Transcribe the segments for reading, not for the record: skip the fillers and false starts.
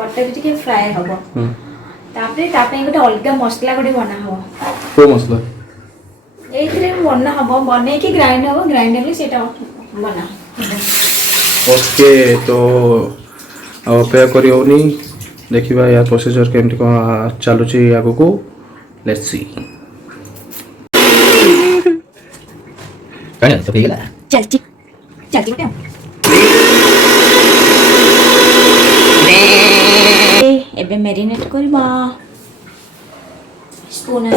Butter टिके fry हबो तापरे तापे गोटे अलग मसला गोटे बना हबो को मसला एइथरे बना हबो बने कि ग्राइंड हबो ग्राइंड ले सेटा बना ओके तो अपेक्षा करी होनी देखिबा या प्रोसीजर केमती को चलुची आगु को लेट्स सी कहना तो ठीक है चल बेटा एबे मैरिनेट करबा spoon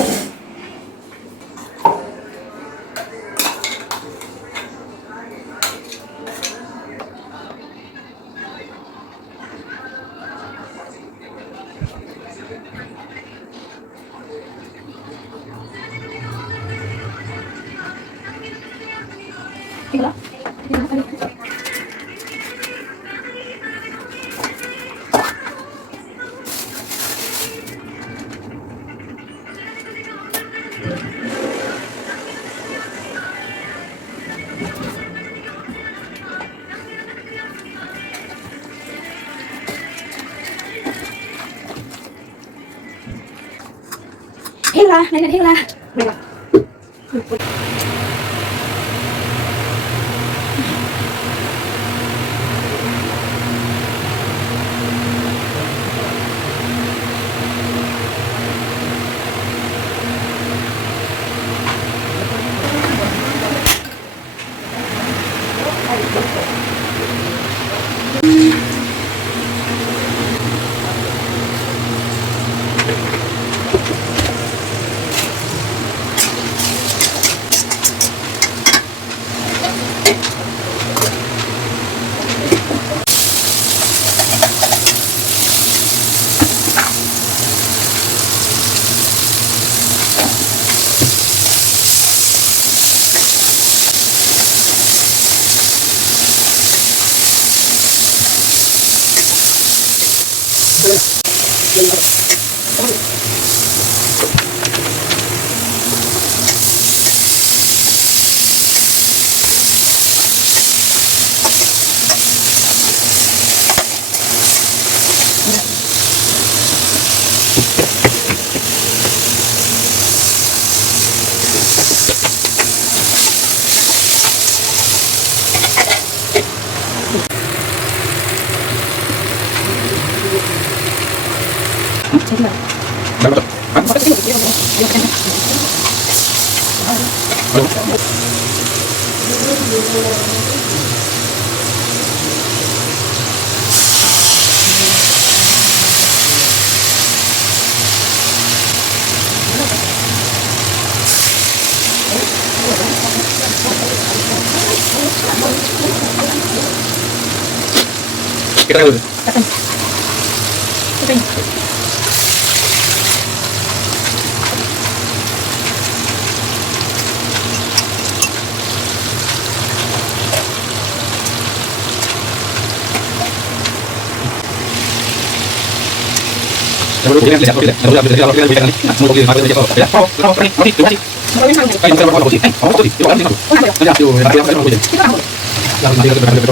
Hết la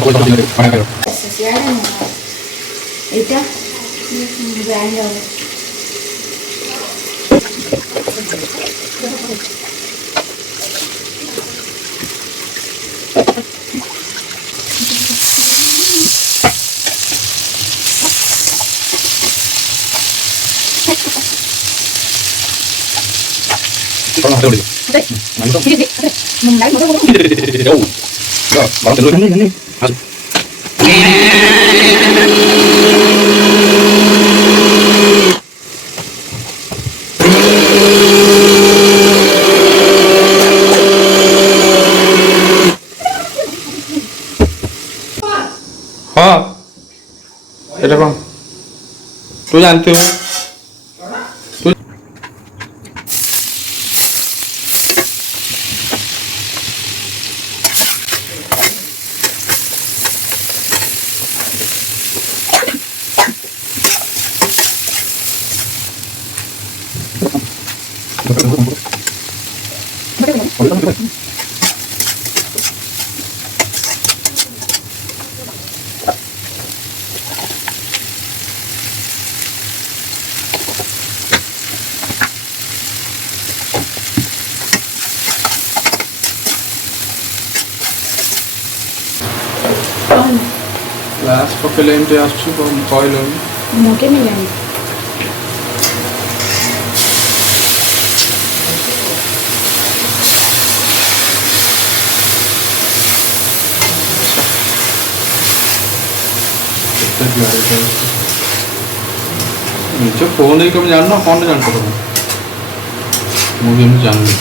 kita dulu এটা ব্র্যান্ড হবে Kalau ada boleh. Jauh. Ya, baru dulu nih. Masuk. हाँ, ये देखो, तू जानती हो ଗ୍ୟାସ୍ ପକେଇଲେ ଏମିତି ଆସୁଛି କହିଲେ ମୋଟେ ମିଳିଲାନି। ନିଜ ଫୋନ୍ ଦେଇକି କେବେ ଜାଣିନ କ'ଣ ଜାଣିଛ ତମେ? ମୁଁ ବି ଏମିତି ଜାଣିନି।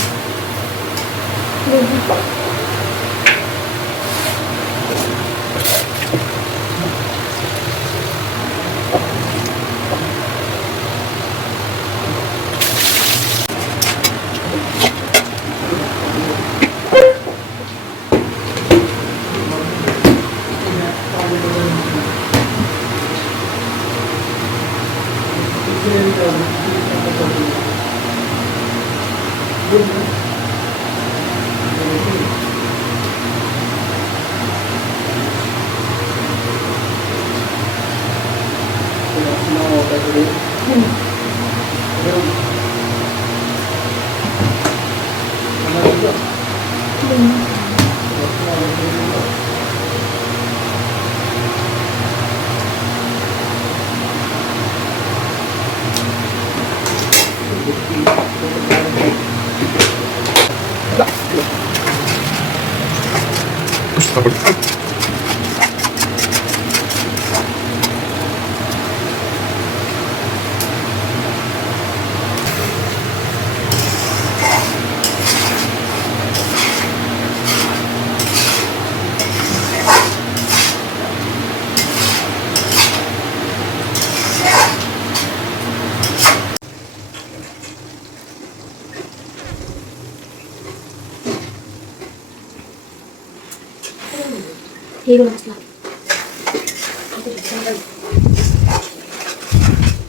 ହେଇଗଲା ମସଲା।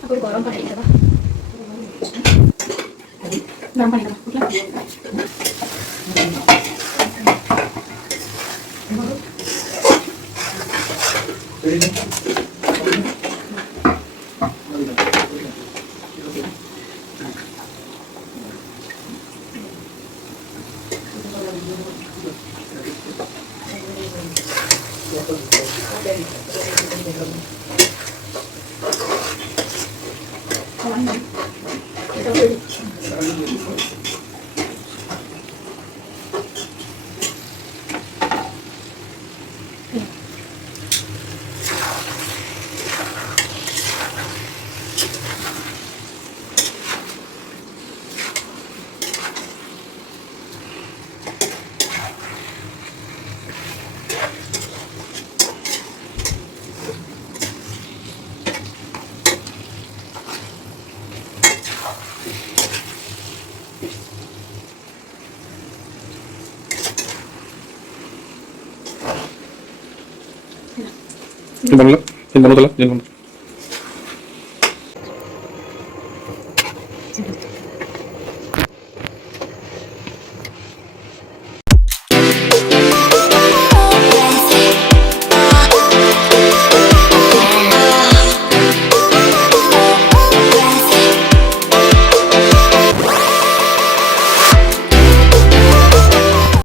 ଆଗରୁ ଗରମ ପାଣି ଦେବା। ଗରମ ପାଣି ଦେବା। ¿Quién va a hablar? ¿Quién va a hablar?